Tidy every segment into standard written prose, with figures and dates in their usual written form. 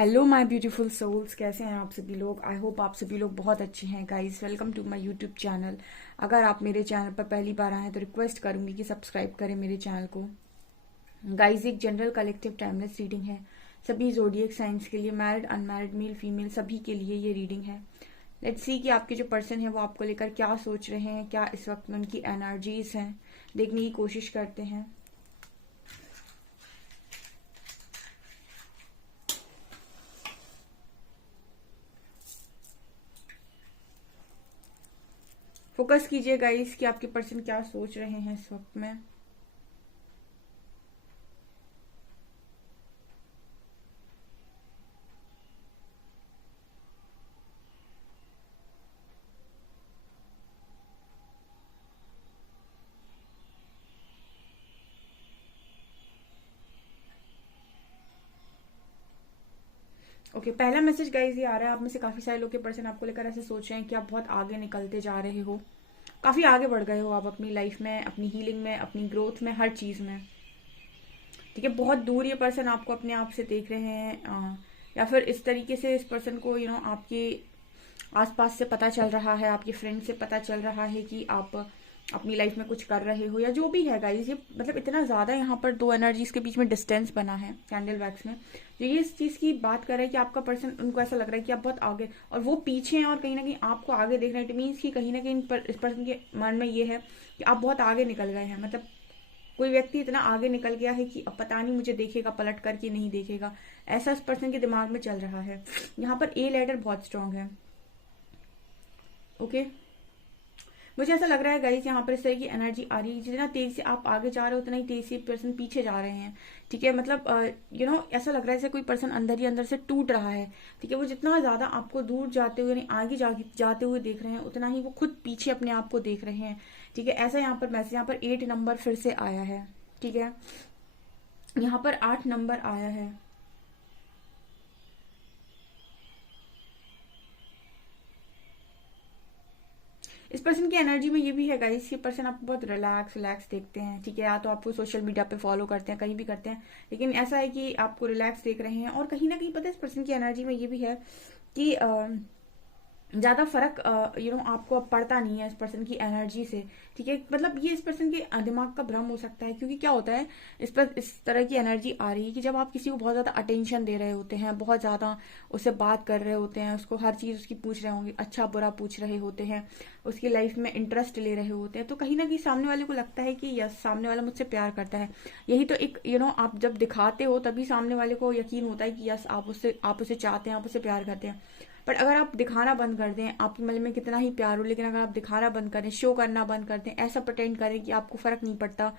Hello my beautiful souls, कैसे हैं आप सभी लोग। आई होप आप सभी लोग बहुत अच्छे हैं। Guys, welcome to my YouTube channel. अगर आप मेरे चैनल पर पहली बार आए हैं तो रिक्वेस्ट करूंगी कि सब्सक्राइब करें मेरे चैनल को। गाइस, एक जनरल कलेक्टिव टाइमलेस रीडिंग है सभी जोडियक साइंस के लिए, मैरिड अनमैरिड मेल फीमेल सभी के लिए ये रीडिंग है। लेट्स सी कि आपके जो पर्सन है वो आपको लेकर क्या सोच रहे हैं, क्या इस वक्त में उनकी एनर्जीज हैं, देखने की कोशिश करते हैं। फोकस कीजिए गाइस कि आपके पर्सन क्या सोच रहे हैं इस वक्त में। ओके, पहला मैसेज गाइज ये आ रहा है, आप में से काफी सारे लोग के पर्सन आपको लेकर ऐसे सोच रहे हैं कि आप बहुत आगे निकलते जा रहे हो, काफी आगे बढ़ गए हो आप अपनी लाइफ में, अपनी हीलिंग में, अपनी ग्रोथ में, हर चीज में। ठीक है, बहुत दूर ये पर्सन आपको अपने आप से देख रहे हैं, या फिर इस तरीके से इस पर्सन को आपके आसपास से पता चल रहा है, आपके फ्रेंड से पता चल रहा है कि आप अपनी लाइफ में कुछ कर रहे हो या जो भी है गाइस। ये मतलब इतना ज्यादा यहाँ पर दो एनर्जीज के बीच में डिस्टेंस बना है कैंडल वैक्स में, जो ये इस चीज की बात कर रहे हैं कि आपका पर्सन, उनको ऐसा लग रहा है कि आप बहुत आगे और वो पीछे हैं, और कहीं ना कहीं आपको आगे देख रहे हैं। इट मीन्स कि कहीं ना कहीं इस पर्सन के मन में ये है कि आप बहुत आगे निकल गए हैं। मतलब कोई व्यक्ति इतना आगे निकल गया है कि अब पता नहीं मुझे देखेगा पलट कर कि नहीं देखेगा, ऐसा इस पर्सन के दिमाग में चल रहा है। यहाँ पर ए लेटर बहुत स्ट्रांग है। ओके, मुझे ऐसा लग रहा है गाइस, यहाँ पर इस तरह की एनर्जी आ रही है, जितना तेज से आप आगे जा रहे हो उतना ही तेज से पर्सन पीछे जा रहे हैं। ठीक है, मतलब ऐसा लग रहा है जैसे कोई पर्सन अंदर ही अंदर से टूट रहा है। ठीक है, वो जितना ज्यादा आपको दूर जाते हुए, यानी आगे जाते हुए देख रहे हैं, उतना ही वो खुद पीछे अपने आप को देख रहे हैं। ठीक है, ऐसा यहाँ पर मैसेज, यहाँ पर 8 नंबर फिर से आया है। ठीक है, यहाँ पर 8 नंबर आया है। इस पर्सन की एनर्जी में ये भी है गाइस, ये पर्सन आपको बहुत रिलैक्स रिलैक्स देखते हैं। ठीक है, या तो आपको सोशल मीडिया पे फॉलो करते हैं, कहीं भी करते हैं, लेकिन ऐसा है कि आपको रिलैक्स देख रहे हैं। और कहीं ना कहीं पता है इस पर्सन की एनर्जी में ये भी है कि ज्यादा फर्क आपको अब पड़ता नहीं है इस पर्सन की एनर्जी से। ठीक है, मतलब ये इस पर्सन के दिमाग का भ्रम हो सकता है, क्योंकि क्या होता है, इस पर इस तरह की एनर्जी आ रही है कि जब आप किसी को बहुत ज्यादा अटेंशन दे रहे होते हैं, बहुत ज्यादा उससे बात कर रहे होते हैं, उसको हर चीज उसकी पूछ रहे होंगे, अच्छा बुरा पूछ रहे होते हैं, उसकी लाइफ में इंटरेस्ट ले रहे होते हैं, तो कहीं ना कहीं सामने वाले को लगता है कि यस, सामने वाला मुझसे प्यार करता है। यही तो एक आप जब दिखाते हो तभी सामने वाले को यकीन होता है कि यस, आप उसे चाहते हैं, आप उसे प्यार करते हैं। बट अगर आप दिखाना बंद कर दें, आपके मन में कितना ही प्यार हो, लेकिन अगर आप दिखाना बंद करें, शो करना बंद कर दें, ऐसा प्रेटेंड करें कि आपको फर्क नहीं पड़ता।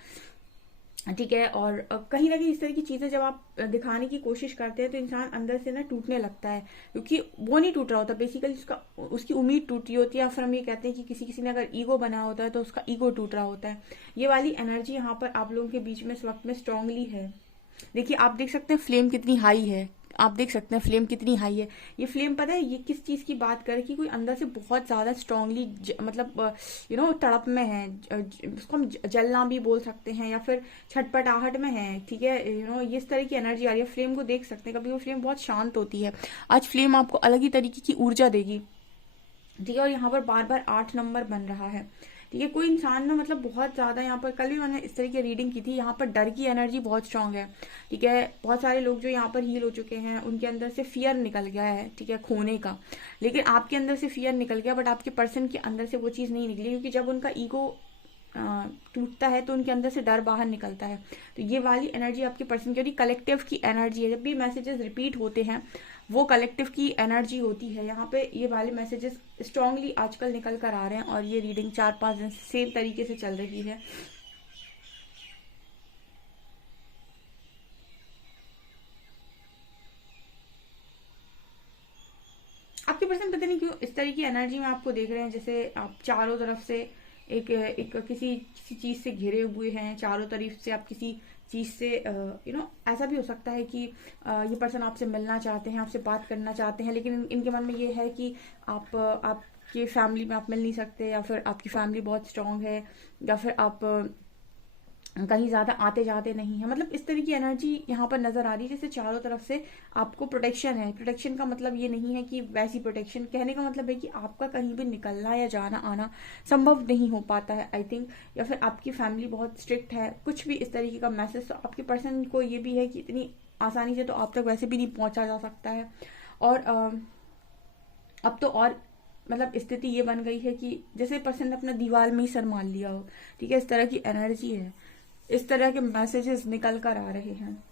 ठीक है, और कहीं ना कहीं इस तरह की चीजें जब आप दिखाने की कोशिश करते हैं तो इंसान अंदर से ना टूटने लगता है, क्योंकि वो नहीं टूट रहा होता, बेसिकली उसकी उम्मीद टूटी होती है, या फिर हम ये कहते हैं कि किसी किसी ने अगर ईगो बनाया होता है तो उसका ईगो टूट रहा होता है। ये वाली एनर्जी यहाँ पर आप लोगों के बीच में इस वक्त में स्ट्रांगली है। देखिए, आप देख सकते हैं फ्लेम कितनी हाई है, आप देख सकते हैं फ्लेम कितनी हाई है। ये फ्लेम पता है ये किस चीज की बात करे, कि कोई अंदर से बहुत ज्यादा स्ट्रांगली मतलब तड़प में है, उसको हम जलना भी बोल सकते हैं, या फिर छटपटाहट में है। ठीक है, ये इस तरह की एनर्जी आ रही है। फ्लेम को देख सकते हैं, कभी वो फ्लेम बहुत शांत होती है, आज फ्लेम आपको अलग ही तरीके की ऊर्जा देगी। ठीक है, और यहाँ पर बार बार 8 नंबर बन रहा है। ठीक है, कोई इंसान ना मतलब बहुत ज्यादा, यहाँ पर कल भी मैंने इस तरह की रीडिंग की थी, यहाँ पर डर की एनर्जी बहुत स्ट्रांग है। ठीक है, बहुत सारे लोग जो यहाँ पर हील हो चुके हैं, उनके अंदर से फियर निकल गया है, ठीक है, खोने का। लेकिन आपके अंदर से फियर निकल गया, बट आपके पर्सन के अंदर से वो चीज नहीं निकली, क्योंकि जब उनका ईगो टूटता है तो उनके अंदर से डर बाहर निकलता है। तो ये वाली एनर्जी आपके पर्सन की कलेक्टिव की एनर्जी है। जब भी मैसेजेस रिपीट होते हैं वो कलेक्टिव की एनर्जी होती है। यहाँ पे ये वाले मैसेजेस स्ट्रांगली आजकल निकल कर आ रहे हैं, और ये रीडिंग 4-5 दिन से सेम तरीके से चल रही है। आपके पर्सन पता नहीं क्यों इस तरह की एनर्जी में आपको देख रहे हैं, जैसे आप चारों तरफ से एक एक किसी किसी चीज से घिरे हुए हैं, चारों तरफ से आप किसी चीज से ऐसा भी हो सकता है कि ये पर्सन आपसे मिलना चाहते हैं, आपसे बात करना चाहते हैं, लेकिन इनके मन में ये है कि आपकी फैमिली में आप मिल नहीं सकते, या फिर आपकी फैमिली बहुत स्ट्रांग है, या फिर आप कहीं ज्यादा आते जाते नहीं है, मतलब इस तरह की एनर्जी यहाँ पर नजर आ रही है जैसे चारों तरफ से आपको प्रोटेक्शन है। प्रोटेक्शन का मतलब ये नहीं है कि वैसी प्रोटेक्शन, कहने का मतलब है कि आपका कहीं भी निकलना या जाना आना संभव नहीं हो पाता है आई थिंक, या फिर आपकी फैमिली बहुत स्ट्रिक्ट है, कुछ भी इस तरीके का मैसेज तो आपके पर्सन को ये भी है कि इतनी आसानी से तो आप तक वैसे भी नहीं पहुंचा जा सकता है। और अब तो और मतलब स्थिति ये बन गई है कि जैसे पर्सन ने अपना दीवार में ही सर मान लिया हो, ठीक है, इस तरह की एनर्जी है, इस तरह के मैसेजेस निकल कर आ रहे हैं।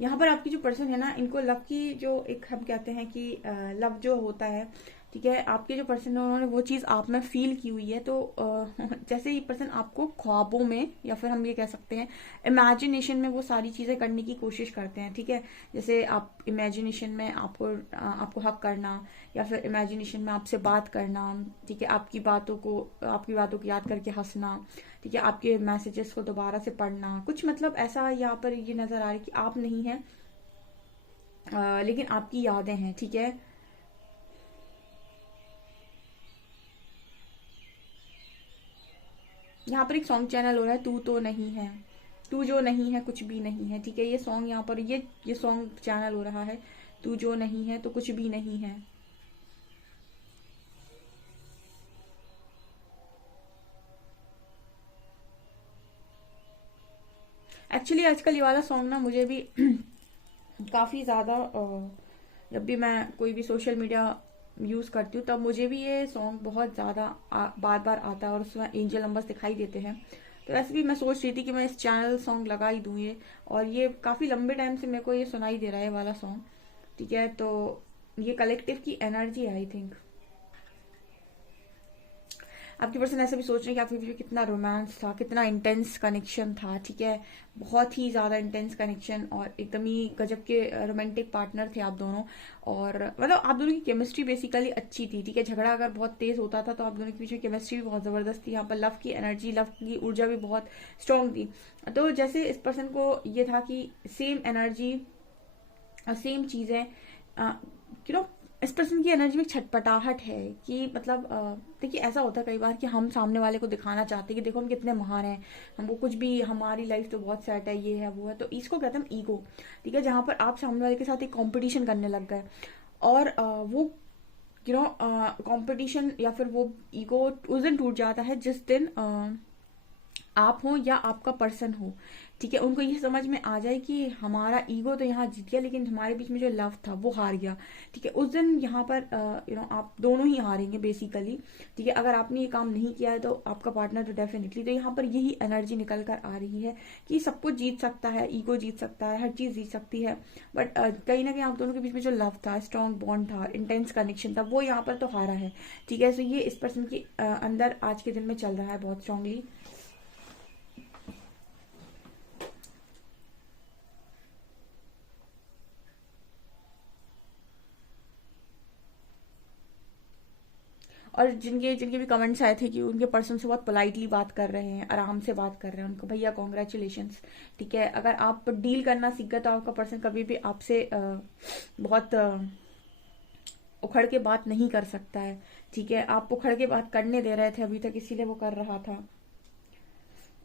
यहाँ पर आपकी जो पर्सन है ना, इनको लव की जो एक हम कहते हैं कि लव जो होता है, ठीक है, आपके जो पर्सन है उन्होंने वो चीज आप में फील की हुई है, तो जैसे ये पर्सन आपको ख्वाबों में या फिर हम ये कह सकते हैं इमेजिनेशन में वो सारी चीजें करने की कोशिश करते हैं, ठीक है। जैसे आप इमेजिनेशन में आपको हक करना, या फिर इमेजिनेशन में आपसे बात करना, ठीक है, आपकी बातों को याद करके हंसना, ठीक है, आपके मैसेजेस को दोबारा से पढ़ना, कुछ मतलब ऐसा यहाँ पर ये नजर आ रहा है कि आप नहीं है लेकिन आपकी यादें हैं, ठीक है। यहाँ पर एक सॉन्ग चैनल हो रहा है, तू तो नहीं है, तू जो नहीं है कुछ भी नहीं है, ठीक है, ये सॉन्ग यहाँ पर ये सॉन्ग चैनल हो रहा है, तू जो नहीं है तो कुछ भी नहीं है। एक्चुअली आजकल ये वाला सॉन्ग ना मुझे भी काफी ज्यादा जब भी मैं कोई भी सोशल मीडिया यूज करती हूँ तब मुझे भी ये सॉन्ग बहुत ज्यादा बार बार आता है और उसमें एंजल नंबर्स दिखाई देते हैं। तो वैसे भी मैं सोच रही थी कि मैं इस चैनल सॉन्ग लगा ही दूँ ये, और ये काफी लंबे टाइम से मेरे को ये सुनाई दे रहा है वाला सॉन्ग, ठीक है। तो ये कलेक्टिव की एनर्जी है आई थिंक। आपकी पर्सन ऐसा भी सोच रहे हैं कि आपके बीच में कितना रोमांस था, कितना इंटेंस कनेक्शन था, ठीक है, बहुत ही ज्यादा इंटेंस कनेक्शन, और एकदम ही गजब के रोमांटिक पार्टनर थे आप दोनों। और मतलब आप दोनों की केमिस्ट्री बेसिकली अच्छी थी, ठीक है, झगड़ा अगर बहुत तेज होता था तो आप दोनों के बीच में केमिस्ट्री भी बहुत जबरदस्त थी। यहाँ पर लव की एनर्जी, लव की ऊर्जा भी बहुत स्ट्रांग थी। तो जैसे इस पर्सन को ये था कि सेम एनर्जी, सेम चीजें, यू नो, इस पर्सन की एनर्जी में छटपटाहट है कि मतलब देखिए ऐसा होता है कई बार कि हम सामने वाले को दिखाना चाहते हैं कि देखो हम कितने महान हैं, हमको कुछ भी, हमारी लाइफ तो बहुत सेट है, ये है वो है, तो इसको कहते हैं ईगो, ठीक है, जहां पर आप सामने वाले के साथ एक कंपटीशन करने लग गए, और वो कंपटीशन या फिर वो ईगो उस दिन टूट जाता है जिस दिन आप हो या आपका पर्सन हो, ठीक है, उनको ये समझ में आ जाए कि हमारा ईगो तो यहाँ जीत गया लेकिन हमारे बीच में जो लव था वो हार गया, ठीक है, उस दिन यहाँ पर आप दोनों ही हारेंगे बेसिकली, ठीक है। अगर आपने ये काम नहीं किया है तो आपका पार्टनर तो डेफिनेटली, तो यहाँ पर यही एनर्जी निकल कर आ रही है कि सब कुछ जीत सकता है, ईगो जीत सकता है, हर चीज जीत सकती है, बट कहीं ना कहीं आप दोनों के बीच में जो लव था, स्ट्रॉन्ग बॉन्ड था, इंटेंस कनेक्शन था, वो यहाँ पर तो हारा है, ठीक है। तो ये इस पर्सन के अंदर आज के दिन में चल रहा है बहुत स्ट्रांगली। और जिनके जिनके भी कमेंट्स आए थे कि उनके पर्सन से बहुत पोलाइटली बात कर रहे हैं, आराम से बात कर रहे हैं, उनको भैया कॉन्ग्रेचुलेशंस, ठीक है। अगर आप डील करना सीख गए तो आपका पर्सन कभी भी आपसे बहुत उखड़ के बात नहीं कर सकता है, ठीक है। आप उखड़ के बात करने दे रहे थे अभी तक, इसीलिए वो कर रहा था,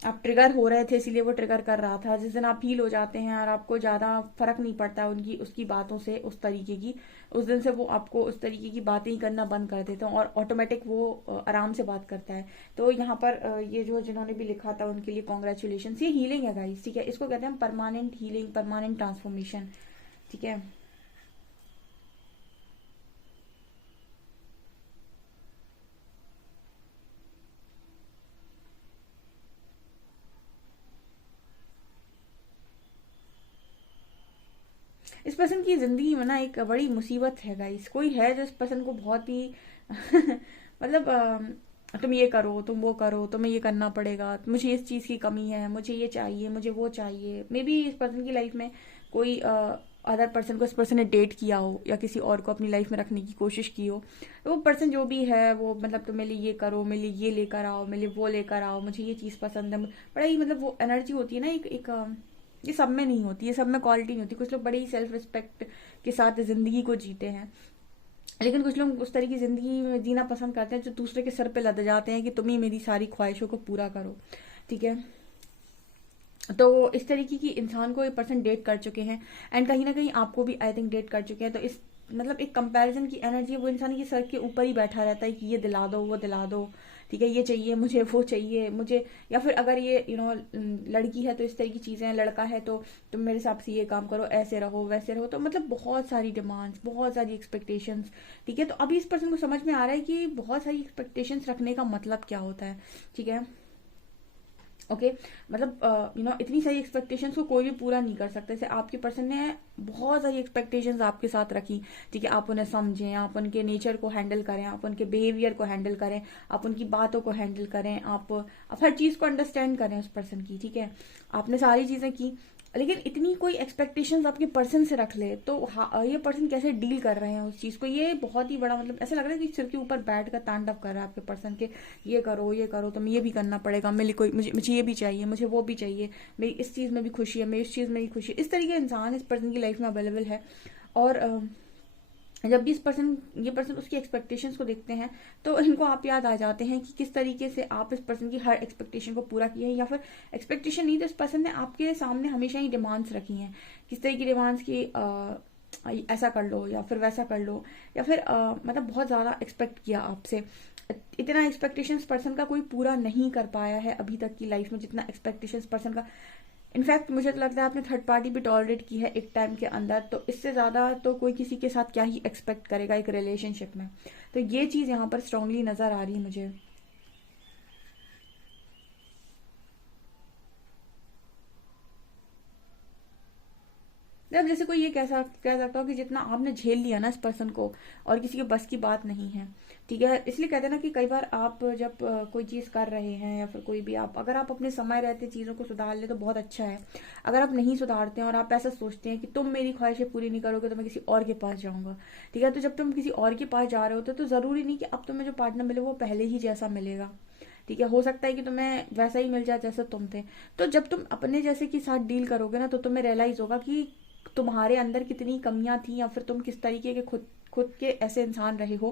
आप ट्रिगर हो रहे थे इसीलिए वो ट्रिगर कर रहा था। जिस दिन आप हील हो जाते हैं और आपको ज्यादा फर्क नहीं पड़ता उनकी उसकी बातों से उस तरीके की, उस दिन से वो आपको उस तरीके की बातें ही करना बंद कर देते हैं और ऑटोमेटिक वो आराम से बात करता है। तो यहाँ पर ये जो जिन्होंने भी लिखा था उनके लिए कॉन्ग्रेचुलेशन। ये हीलिंग है गाइस, ठीक है, इसको कहते हैं परमानेंट हीलिंग, परमानेंट ट्रांसफॉर्मेशन, ठीक है। इस पर्सन की जिंदगी में ना एक बड़ी मुसीबत है गाइस, कोई है जो इस पर्सन को बहुत ही मतलब तुम ये करो, तुम वो करो, तुम्हें ये करना पड़ेगा, मुझे इस चीज की कमी है, मुझे ये चाहिए, मुझे वो चाहिए। मे बी इस पर्सन की लाइफ में कोई अदर पर्सन को इस पर्सन ने डेट किया हो या किसी और को अपनी लाइफ में रखने की कोशिश की हो, तो वो पर्सन जो भी है वो मतलब तुम मेरे लिए ये करो, मेरे लिए ये लेकर आओ, मेरे लिए वो लेकर आओ, मुझे ये चीज पसंद है, बड़ा ही मतलब वो एनर्जी होती है ना एक ये सब में नहीं होती, ये सब में क्वालिटी नहीं होती। कुछ लोग बड़े ही सेल्फ रिस्पेक्ट के साथ जिंदगी को जीते हैं, लेकिन कुछ लोग उस तरह की जिंदगी में जीना पसंद करते हैं जो दूसरे के सर पे लद जाते हैं कि तुम ही मेरी सारी ख्वाहिशों को पूरा करो, ठीक है। तो इस तरीके की इंसान को ये पर्सन डेट कर चुके हैं, एंड कहीं ना कहीं आपको भी आई थिंक डेट कर चुके हैं। तो इस मतलब एक कंपैरिजन की एनर्जी वो इंसान के सर के ऊपर ही बैठा रहता है कि ये दिला दो, वो दिला दो, ठीक है, ये चाहिए मुझे, वो चाहिए मुझे। या फिर अगर ये लड़की है तो इस तरह की चीज़ें हैं, लड़का है तो तुम मेरे हिसाब से ये काम करो, ऐसे रहो वैसे रहो। तो मतलब बहुत सारी डिमांड्स, बहुत सारी एक्सपेक्टेशंस, ठीक है। तो अभी इस पर्सन को समझ में आ रहा है कि बहुत सारी एक्सपेक्टेशंस रखने का मतलब क्या होता है, ठीक है। ओके मतलब इतनी सारी एक्सपेक्टेशंस को कोई भी पूरा नहीं कर सकता। जैसे आपके पर्सन ने बहुत सारी एक्सपेक्टेशंस आपके साथ रखी, ठीक है। आप उन्हें समझें, आप उनके नेचर को हैंडल करें, आप उनके बिहेवियर को हैंडल करें, आप उनकी बातों को हैंडल करें, आप हर चीज़ को अंडरस्टैंड करें उस पर्सन की, ठीक है। आपने सारी चीज़ें की, लेकिन इतनी कोई एक्सपेक्टेशंस आपके पर्सन से रख ले तो ये पर्सन कैसे डील कर रहे हैं उस चीज़ को, ये बहुत ही बड़ा मतलब ऐसा लग रहा है कि सिर के ऊपर बैठ कर तांडव कर रहा है आपके पर्सन के। ये करो, ये करो, तुम ये भी करना पड़ेगा, मेरे कोई मुझे ये भी चाहिए, मुझे वो भी चाहिए, मेरी इस चीज़ में भी खुशी है, मेरी इस चीज़ में भी खुशी है। इस तरीके का इंसान इस पर्सन की लाइफ में अवेलेबल है। और जब भी ये पर्सन उसकी एक्सपेक्टेशंस को देखते हैं तो इनको आप याद आ जाते हैं कि किस तरीके से आप इस पर्सन की हर एक्सपेक्टेशन को पूरा किया है, या फिर एक्सपेक्टेशन नहीं तो इस पर्सन ने आपके सामने हमेशा ही डिमांड्स रखी हैं। किस तरह की डिमांड्स की ऐसा कर लो या फिर वैसा कर लो, या फिर मतलब बहुत ज़्यादा एक्सपेक्ट किया आपसे। इतना एक्सपेक्टेशंस पर्सन का कोई पूरा नहीं कर पाया है अभी तक की लाइफ में जितना एक्सपेक्टेशंस पर्सन का। इनफैक्ट मुझे तो लगता है आपने थर्ड पार्टी भी टॉलरेट की है एक टाइम के अंदर, तो इससे ज़्यादा तो कोई किसी के साथ क्या ही एक्सपेक्ट करेगा एक रिलेशनशिप में। तो ये चीज़ यहाँ पर स्ट्रांगली नज़र आ रही है मुझे। जब जैसे कोई ये कह सकता हो कि जितना आपने झेल लिया ना इस पर्सन को, और किसी के बस की बात नहीं है, ठीक है। इसलिए कहते हैं ना कि कई बार आप जब कोई चीज़ कर रहे हैं या फिर कोई भी आप अगर आप अपने समय रहते चीज़ों को सुधार ले तो बहुत अच्छा है। अगर आप नहीं सुधारते हैं और आप ऐसा सोचते हैं कि तुम मेरी ख्वाहिशें पूरी नहीं करोगे तो मैं किसी और के पास जाऊंगा, ठीक है। तो जब तुम किसी और के पास जा रहे होते तो ज़रूरी नहीं कि अब तुम्हें जो पार्टनर मिले वो पहले ही जैसा मिलेगा, ठीक है। हो सकता है कि तुम्हें वैसा ही मिल जाए जैसे तुम थे। तो जब तुम अपने जैसे के साथ डील करोगे ना तो तुम्हें रियलाइज होगा कि तुम्हारे अंदर कितनी कमियां थी, या फिर तुम किस तरीके के खुद खुद के ऐसे इंसान रहे हो।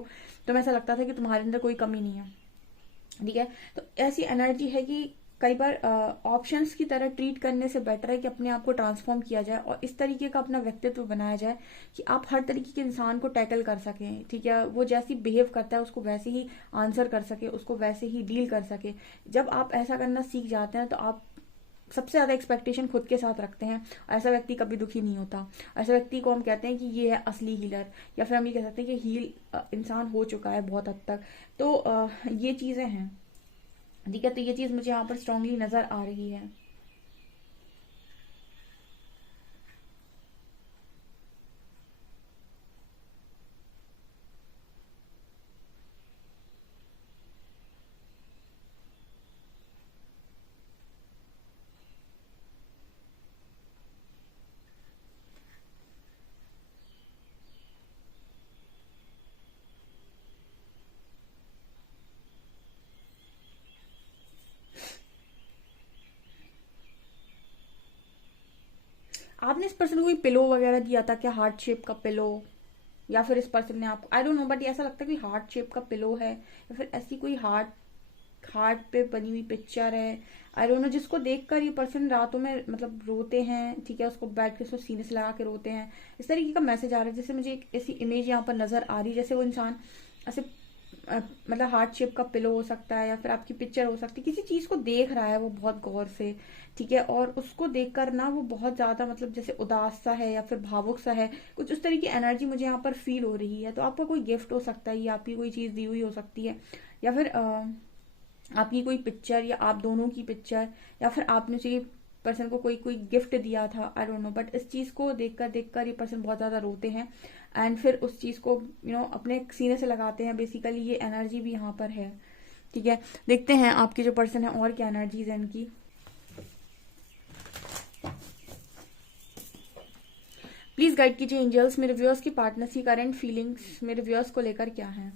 तुम्हें ऐसा लगता था कि तुम्हारे अंदर कोई कमी नहीं है, ठीक है। तो ऐसी एनर्जी है कि कई बार ऑप्शंस की तरह ट्रीट करने से बेटर है कि अपने आप को ट्रांसफॉर्म किया जाए और इस तरीके का अपना व्यक्तित्व बनाया जाए कि आप हर तरीके के इंसान को टैकल कर सकें, ठीक है। वो जैसी बिहेव करता है उसको वैसे ही आंसर कर सके, उसको वैसे ही डील कर सके। जब आप ऐसा करना सीख जाते हैं तो आप सबसे ज्यादा एक्सपेक्टेशन खुद के साथ रखते हैं। ऐसा व्यक्ति कभी दुखी नहीं होता। ऐसा व्यक्ति को हम कहते हैं कि ये है असली हीलर, या फिर हम ये कह सकते हैं कि हील इंसान हो चुका है बहुत हद तक। तो ये चीजें हैं, ठीक है। तो ये चीज मुझे यहाँ पर स्ट्रांगली नजर आ रही है। आपने इस पर्सन को कोई पिलो वगैरह दिया था क्या, हार्ट शेप का पिलो? या फिर इस पर्सन ने आपको, आई डोंट नो, बट ऐसा लगता है कि हार्ट शेप का पिलो है, या फिर ऐसी कोई हार्ट पे बनी हुई पिक्चर है। आई डोंट नो, जिसको देखकर ये पर्सन रातों में मतलब रोते हैं, ठीक है। उसको बैठ के उसको सीने से लगा के रोते हैं। इस तरीके का मैसेज आ रहा है। जैसे मुझे एक ऐसी इमेज यहाँ पर नजर आ रही है जैसे वो इंसान ऐसे मतलब हार्ट शेप का पिलो हो सकता है, या फिर आपकी पिक्चर हो सकती है, किसी चीज को देख रहा है वो बहुत गौर से, ठीक है। और उसको देखकर ना वो बहुत ज्यादा मतलब जैसे उदास सा है या फिर भावुक सा है, कुछ उस तरह की एनर्जी मुझे यहाँ पर फील हो रही है। तो आपका कोई गिफ्ट हो सकता है, या आपकी कोई चीज दी हुई हो सकती है, या फिर आपकी कोई पिक्चर, या आप दोनों की पिक्चर, या फिर आपने उसे पर्सन को कोई कोई गिफ्ट दिया था, आई डोंट नो। बट इस चीज को देखकर देखकर ये पर्सन बहुत ज्यादा रोते हैं, एंड फिर उस चीज को अपने सीने से लगाते हैं। बेसिकली ये एनर्जी भी यहाँ पर है, ठीक है। देखते हैं आपके जो पर्सन है और क्या एनर्जीज है इनकी। प्लीज गाइड कीजिए एंजल्स, मेरे व्यूअर्स की पार्टनर्स की करंट फीलिंग्स मेरे व्यूअर्स को लेकर क्या है।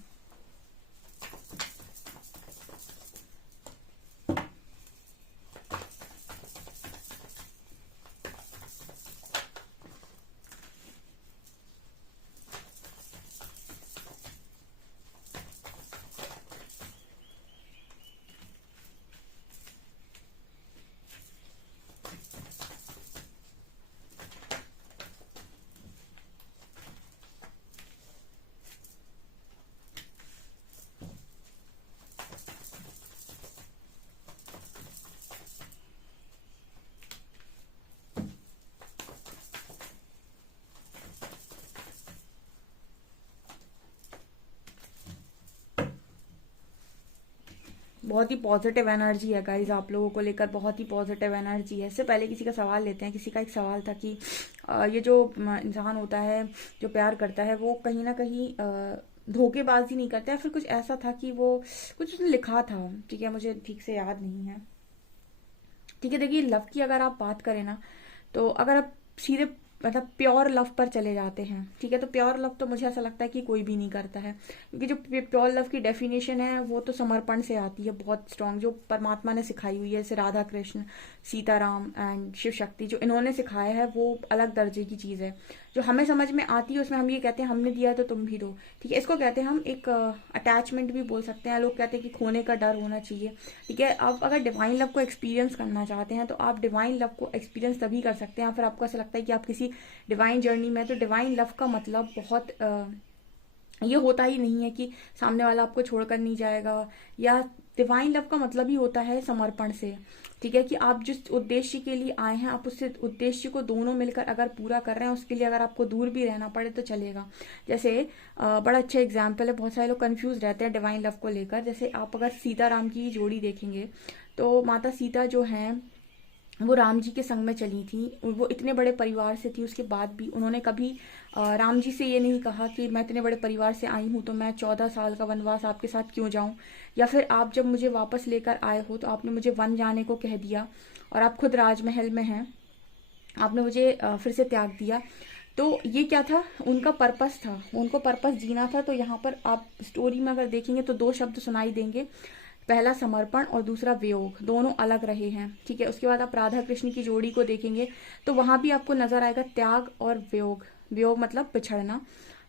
बहुत ही पॉजिटिव एनर्जी है गाइज आप लोगों को लेकर, बहुत ही पॉजिटिव एनर्जी है। इससे पहले किसी का सवाल लेते हैं। किसी का एक सवाल था कि ये जो इंसान होता है जो प्यार करता है वो कहीं ना कहीं धोखेबाजी नहीं करता है, फिर कुछ ऐसा था कि वो कुछ उसने लिखा था, ठीक है, मुझे ठीक से याद नहीं है। ठीक है, देखिए लव की अगर आप बात करें ना, तो अगर आप सीधे मतलब प्योर लव पर चले जाते हैं, ठीक है, तो प्योर लव तो मुझे ऐसा लगता है कि कोई भी नहीं करता है, क्योंकि जो प्योर लव की डेफिनेशन है वो तो समर्पण से आती है, बहुत स्ट्रांग, जो परमात्मा ने सिखाई हुई है, जैसे राधा कृष्ण, सीताराम एंड शिव शक्ति, जो इन्होंने सिखाया है वो अलग दर्जे की चीज़ है। जो हमें समझ में आती है उसमें हम ये कहते हैं हमने दिया है तो तुम भी दो, ठीक है, इसको कहते हैं हम एक अटैचमेंट भी बोल सकते हैं। लोग कहते हैं कि खोने का डर होना चाहिए, ठीक है। आप अगर डिवाइन लव को एक्सपीरियंस करना चाहते हैं तो आप डिवाइन लव को एक्सपीरियंस तभी कर सकते हैं, फिर आपको ऐसा लगता है कि आप किसी डिवाइन जर्नी में। तो डिवाइन लव का मतलब बहुत ये होता ही नहीं है कि सामने वाला आपको छोड़कर नहीं जाएगा, या डिवाइन लव का मतलब ही होता है समर्पण से, ठीक है, कि आप जिस उद्देश्य के लिए आए हैं आप उस उद्देश्य को दोनों मिलकर अगर पूरा कर रहे हैं, उसके लिए अगर आपको दूर भी रहना पड़े तो चलेगा। जैसे बड़ा अच्छा एग्जाम्पल है, बहुत सारे लोग कंफ्यूज रहते हैं डिवाइन लव को लेकर। जैसे आप अगर सीताराम की जोड़ी देखेंगे तो माता सीता जो है वो राम जी के संग में चली थी, वो इतने बड़े परिवार से थी, उसके बाद भी उन्होंने कभी राम जी से ये नहीं कहा कि मैं इतने बड़े परिवार से आई हूँ तो मैं 14 साल का वनवास आपके साथ क्यों जाऊं, या फिर आप जब मुझे वापस लेकर आए हो तो आपने मुझे वन जाने को कह दिया और आप खुद राजमहल में हैं, आपने मुझे फिर से त्याग दिया। तो ये क्या था, उनका पर्पस था, उनको पर्पस जीना था। तो यहाँ पर आप स्टोरी में अगर देखेंगे तो दो शब्द सुनाई देंगे, पहला समर्पण और दूसरा वियोग, दोनों अलग रहे हैं, ठीक है। उसके बाद आप राधा कृष्ण की जोड़ी को देखेंगे तो वहां भी आपको नजर आएगा त्याग और वियोग, वियोग मतलब बिछड़ना।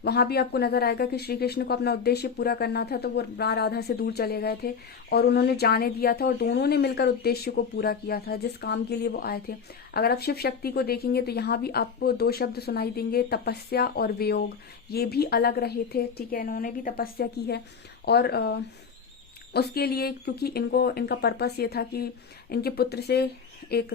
वहां भी आपको नजर आएगा कि श्री कृष्ण को अपना उद्देश्य पूरा करना था तो वो राधा से दूर चले गए थे और उन्होंने जाने दिया था और दोनों ने मिलकर उद्देश्य को पूरा किया था जिस काम के लिए वो आए थे। अगर आप शिव शक्ति को देखेंगे तो यहाँ भी आपको दो शब्द सुनाई देंगे, तपस्या और वियोग, ये भी अलग रहे थे, ठीक है, इन्होंने भी तपस्या की है और उसके लिए, क्योंकि इनका पर्पस ये था कि इनके पुत्र से एक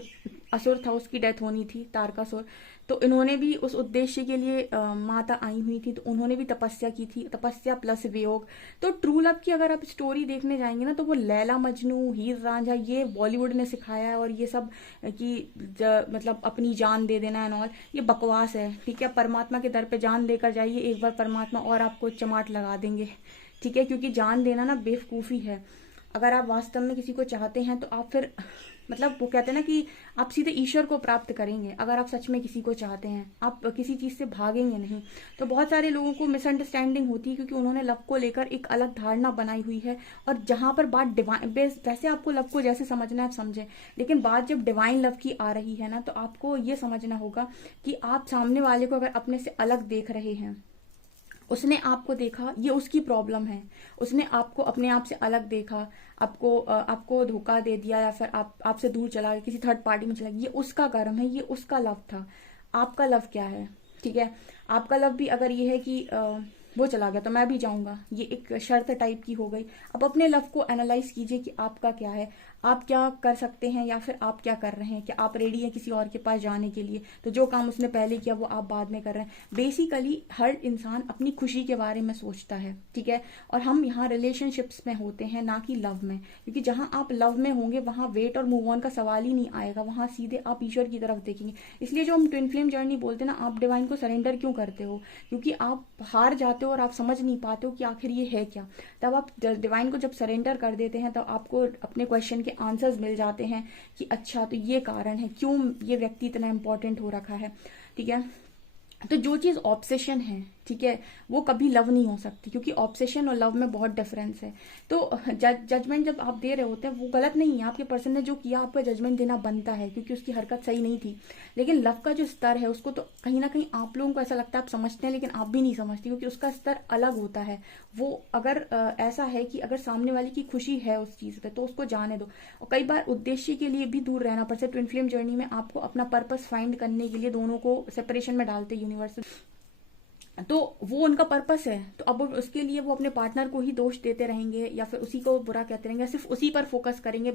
असुर था उसकी डेथ होनी थी, तारकासुर, तो इन्होंने भी उस उद्देश्य के लिए माता आई हुई थी तो उन्होंने भी तपस्या की थी, तपस्या प्लस वियोग। तो ट्रू लव की अगर आप स्टोरी देखने जाएंगे ना तो वो लैला मजनू, हीर रांझा, ये बॉलीवुड ने सिखाया है और ये सब कि मतलब अपनी जान दे देना एंड ऑल, ये बकवास है, ठीक है। परमात्मा के दर पे जान लेकर जाइए, एक बार परमात्मा और आपको चमाट लगा देंगे, ठीक है, क्योंकि जान देना ना बेवकूफ़ी है। अगर आप वास्तव में किसी को चाहते हैं तो आप फिर मतलब वो कहते हैं ना कि आप सीधे ईश्वर को प्राप्त करेंगे। अगर आप सच में किसी को चाहते हैं आप किसी चीज़ से भागेंगे नहीं। तो बहुत सारे लोगों को मिसअंडरस्टैंडिंग होती है क्योंकि उन्होंने लव को लेकर एक अलग धारणा बनाई हुई है, और जहां पर बात डिवाइन, वैसे आपको लव को जैसे समझना है आप समझें, लेकिन बात जब डिवाइन लव की आ रही है ना तो आपको ये समझना होगा कि आप सामने वाले को अगर अपने से अलग देख रहे हैं, उसने आपको देखा, ये उसकी प्रॉब्लम है, उसने आपको अपने आप से अलग देखा, आपको धोखा दे दिया या फिर आपसे दूर चला गया, किसी थर्ड पार्टी में चला गया, ये उसका कर्म है, ये उसका लव था। आपका लव क्या है, ठीक है, आपका लव भी अगर ये है कि वो चला गया तो मैं भी जाऊंगा, ये एक शर्त टाइप की हो गई। अब अपने लव को एनालाइज कीजिए कि आपका क्या है, आप क्या कर सकते हैं या फिर आप क्या कर रहे हैं, क्या आप रेडी हैं किसी और के पास जाने के लिए, तो जो काम उसने पहले किया वो आप बाद में कर रहे हैं। बेसिकली हर इंसान अपनी खुशी के बारे में सोचता है, ठीक है, और हम यहाँ रिलेशनशिप्स में होते हैं ना कि लव में, क्योंकि जहां आप लव में होंगे वहां वेट और मूव ऑन का सवाल ही नहीं आएगा, वहां सीधे आप ईश्वर की तरफ देखेंगे। इसलिए जो हम ट्विन फ्लेम जर्नी बोलते हैं ना, आप डिवाइन को सरेंडर क्यों करते हो, क्योंकि आप हार जाते हो और आप समझ नहीं पाते हो कि आखिर ये है क्या। तब आप डिवाइन को जब सरेंडर कर देते हैं तो आपको अपने क्वेश्चन के आंसर्स मिल जाते हैं कि अच्छा तो ये कारण है क्यों ये व्यक्ति इतना इंपॉर्टेंट हो रखा है, ठीक है। तो जो चीज ऑब्सेशन है, ठीक है, वो कभी लव नहीं हो सकती, क्योंकि ऑब्सेशन और लव में बहुत डिफरेंस है। तो जजमेंट जब आप दे रहे होते हैं वो गलत नहीं है, आपके पर्सन ने जो किया आपका जजमेंट देना बनता है क्योंकि उसकी हरकत सही नहीं थी। लेकिन लव का जो स्तर है उसको तो कहीं ना कहीं आप लोगों को ऐसा लगता है आप समझते हैं, लेकिन आप भी नहीं समझते, क्योंकि उसका स्तर अलग होता है। वो अगर ऐसा है कि अगर सामने वाले की खुशी है उस चीज पे तो उसको जाने दो, और कई बार उद्देश्य के लिए भी दूर रहना पड़ता है। ट्विन फ्लेम जर्नी में आपको अपना पर्पस फाइंड करने के लिए दोनों को सेपरेशन में डालते यूनिवर्स, तो वो उनका पर्पस है। तो अब उसके लिए वो अपने पार्टनर को ही दोष देते रहेंगे या फिर उसी को बुरा कहते रहेंगे, सिर्फ उसी पर फोकस करेंगे,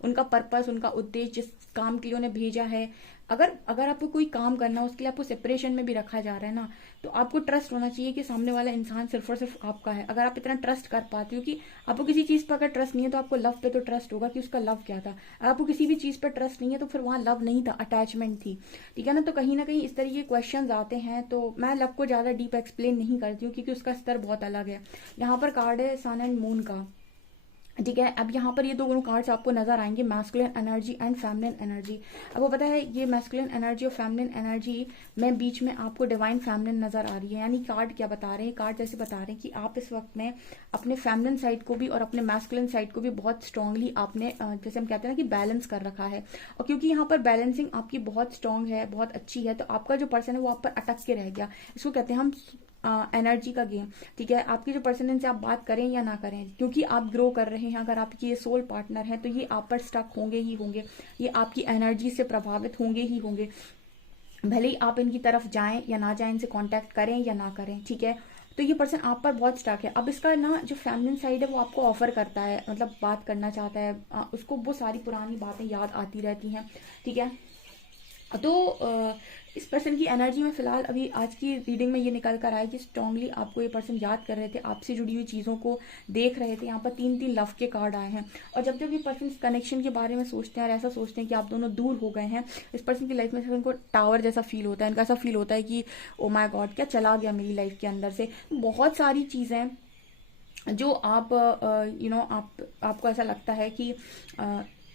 उनका पर्पस, उनका उद्देश्य, जिस काम के लिए उन्हें भेजा है, अगर आपको कोई काम करना है उसके लिए आपको सेपरेशन में भी रखा जा रहा है ना, तो आपको ट्रस्ट होना चाहिए कि सामने वाला इंसान सिर्फ और सिर्फ आपका है। अगर आप इतना ट्रस्ट कर पाते हो कि आपको किसी चीज पर अगर ट्रस्ट नहीं है तो आपको लव पे तो ट्रस्ट होगा कि उसका लव क्या था। अगर आपको किसी भी चीज पर ट्रस्ट नहीं है तो फिर वहां लव नहीं था, अटैचमेंट थी, ठीक है ना। तो कहीं ना कहीं इस तरीके के क्वेश्चन आते हैं। तो मैं लव को ज्यादा डीप एक्सप्लेन नहीं करती हूँ क्योंकि उसका स्तर बहुत अलग है। यहाँ पर कार्ड है सन एंड मून का, ठीक है। अब यहाँ पर ये दोनों कार्ड्स आपको नजर आएंगे, masculine energy and feminine energy. अब वो पता है ये मैस्कुलिन एनर्जी और फेमिनिन एनर्जी में बीच में आपको डिवाइन फेमिनिन नजर आ रही है। यानी कार्ड क्या बता रहे हैं, कार्ड जैसे बता रहे हैं कि आप इस वक्त में अपने फेमिनिन साइड को भी और अपने मैस्कुलिन साइड को भी बहुत स्ट्रांगली आपने जैसे हम कहते हैं ना कि बैलेंस कर रखा है। और क्योंकि यहाँ पर बैलेंसिंग आपकी बहुत स्ट्रांग है, बहुत अच्छी है, तो आपका जो पर्सन है वो आप पर अटक के रह गया। इसको कहते हैं हम एनर्जी का गेम, ठीक है। आपकी जो पर्सन है आप बात करें या ना करें, क्योंकि आप ग्रो कर रहे हैं, अगर आपकी ये सोल पार्टनर है तो ये आप पर स्टक होंगे ही होंगे, ये आपकी एनर्जी से प्रभावित होंगे ही होंगे, भले ही आप इनकी तरफ जाएं या ना जाएं, इनसे कांटेक्ट करें या ना करें, ठीक है। तो ये पर्सन आप पर बहुत स्टक है। अब इसका ना जो फेमिनिन साइड है वो आपको ऑफर करता है, मतलब बात करना चाहता है, उसको वो सारी पुरानी बातें याद आती रहती हैं, ठीक है। तो इस पर्सन की एनर्जी में फिलहाल अभी आज की रीडिंग में ये निकल कर आया कि स्ट्रांगली आपको ये पर्सन याद कर रहे थे, आपसे जुड़ी हुई चीज़ों को देख रहे थे। यहाँ पर 3-3 लव के कार्ड आए हैं। और जब जब ये पर्सन इस कनेक्शन के बारे में सोचते हैं और ऐसा सोचते हैं कि आप दोनों दूर हो गए हैं, इस पर्सन की लाइफ में उनको टावर जैसा फील होता है। इनका ऐसा फील होता है कि ओ माय गॉड, क्या चला गया मेरी लाइफ के अंदर से। बहुत सारी चीज़ें जो आप आपको ऐसा लगता है कि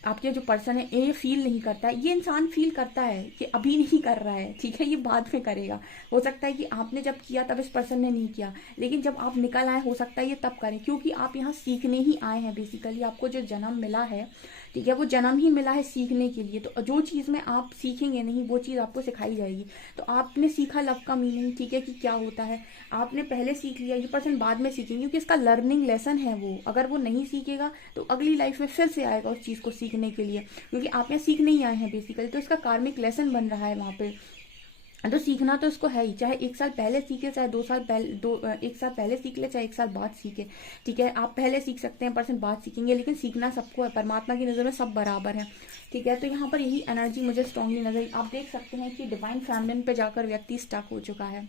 आपके जो पर्सन है ये फील नहीं करता है। ये इंसान फील करता है कि अभी नहीं कर रहा है, ठीक है, ये बाद में करेगा। हो सकता है कि आपने जब किया तब इस पर्सन ने नहीं किया, लेकिन जब आप निकल आए हो सकता है ये तब करें, क्योंकि आप यहाँ सीखने ही आए हैं। बेसिकली आपको जो जन्म मिला है, ठीक है, वो जन्म ही मिला है सीखने के लिए। तो जो चीज़ में आप सीखेंगे नहीं वो चीज़ आपको सिखाई जाएगी। तो आपने सीखा लव का मीनिंग, ठीक है, कि क्या होता है, आपने पहले सीख लिया, ये पर्सन बाद में सीखेंगे क्योंकि इसका लर्निंग लेसन है वो। अगर वो नहीं सीखेगा तो अगली लाइफ में फिर से आएगा उस चीज़ को सीखने के लिए, क्योंकि आप यहाँ सीखने ही आए हैं बेसिकली। तो इसका कार्मिक लेसन बन रहा है वहाँ पे। तो सीखना तो इसको है ही, चाहे 1 साल पहले सीखे, चाहे 2 साल पहले 1 साल पहले सीख ले, चाहे 1 साल बाद सीखे, ठीक है। आप पहले सीख सकते हैं, पर्सन बाद सीखेंगे, लेकिन सीखना सबको है। परमात्मा की नज़र में सब बराबर है, ठीक है। तो यहाँ पर यही एनर्जी मुझे स्ट्रांगली नजर। आप देख सकते हैं कि डिवाइन फेमिनिन पे जाकर व्यक्ति स्टक हो चुका है।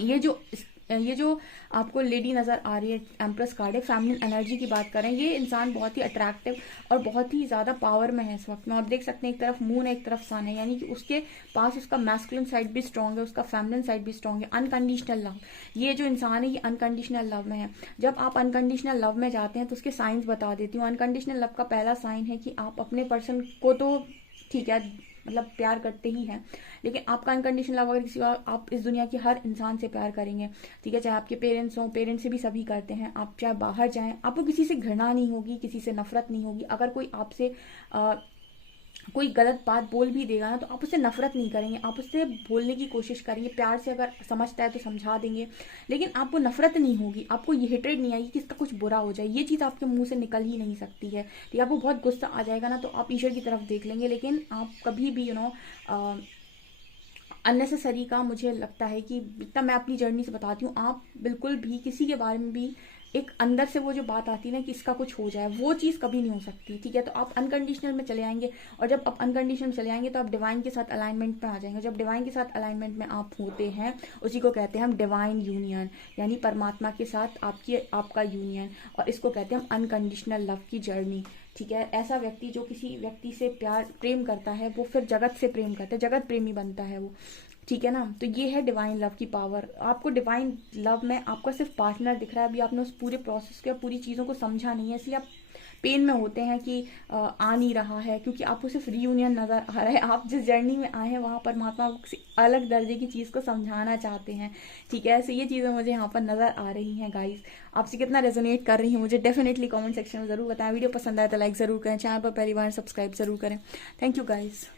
ये जो आपको लेडी नजर आ रही है, एम्प्रेस कार्ड है, फेमिनिन एनर्जी की बात करें, ये इंसान बहुत ही अट्रैक्टिव और बहुत ही ज्यादा पावर में है इस वक्त में। आप देख सकते हैं एक तरफ मून है, एक तरफ सन है, यानी कि उसके पास उसका मैस्कुलिन साइड भी स्ट्रांग है, उसका फेमिनिन साइड भी स्ट्रांग है। अनकंडीशनल लव, ये जो इंसान है ये अनकंडीशनल लव में है। जब आप अनकंडीशनल लव में जाते हैं तो उसके साइंस बता देती हूँ। अनकंडीशनल लव का पहला साइन है कि आप अपने पर्सन को तो ठीक है मतलब प्यार करते ही हैं, लेकिन आपका अनकंडीशनल लव अगर किसी और, आप इस दुनिया के हर इंसान से प्यार करेंगे, ठीक है, चाहे आपके पेरेंट्स हों, पेरेंट्स से भी सभी करते हैं। आप चाहे बाहर जाएं, आपको किसी से घृणा नहीं होगी, किसी से नफरत नहीं होगी। अगर कोई आपसे कोई गलत बात बोल भी देगा ना तो आप उससे नफरत नहीं करेंगे, आप उससे बोलने की कोशिश करेंगे, प्यार से अगर समझता है तो समझा देंगे, लेकिन आपको नफरत नहीं होगी, आपको ये हेट्रेड नहीं आएगी कि इसका कुछ बुरा हो जाए। ये चीज़ आपके मुंह से निकल ही नहीं सकती है, ठीक है। आपको बहुत गुस्सा आ जाएगा ना तो आप ईश्वर की तरफ देख लेंगे, लेकिन आप कभी भी अननेसेसरी का, मुझे लगता है कि इतना मैं अपनी जर्नी से बताती हूँ, आप बिल्कुल भी किसी के बारे में भी एक अंदर से वो जो बात आती है ना कि इसका कुछ हो जाए, वो चीज़ कभी नहीं हो सकती, ठीक है। तो आप अनकंडीशनल में चले आएंगे, और जब आप अनकंडीशनल में चले आएंगे तो आप डिवाइन के साथ अलाइनमेंट में आ जाएंगे। जब डिवाइन के साथ अलाइनमेंट में आप होते हैं उसी को कहते हैं हम डिवाइन यूनियन, यानी परमात्मा के साथ आपका यूनियन, और इसको कहते हैं हम अनकंडीशनल लव की जर्नी, ठीक है। ऐसा व्यक्ति जो किसी व्यक्ति से प्रेम करता है वो फिर जगत से प्रेम करता है, जगत प्रेमी बनता है वो, ठीक है ना। तो ये है डिवाइन लव की पावर। आपको डिवाइन लव में आपका सिर्फ पार्टनर दिख रहा है, अभी आपने उस पूरे प्रोसेस के पूरी चीज़ों को समझा नहीं है, इसलिए आप पेन में होते हैं कि आ नहीं रहा है, क्योंकि आपको सिर्फ रीयूनियन नजर आ रहा है। आप जिस जर्नी में आए हैं वहाँ परमात्मा किसी अलग दर्जे की चीज़ को समझाना चाहते हैं, ठीक है। ऐसे ये चीज़ें मुझे यहाँ पर नजर आ रही हैं गाइस। आपसे कितना रेजोनेट कर रही है मुझे डेफिनेटली कमेंट सेक्शन में जरूर बताएं। वीडियो पसंद आए तो लाइक जरूर करें, चैनल पर पहली बार सब्सक्राइब जरूर करें। Thank you guys.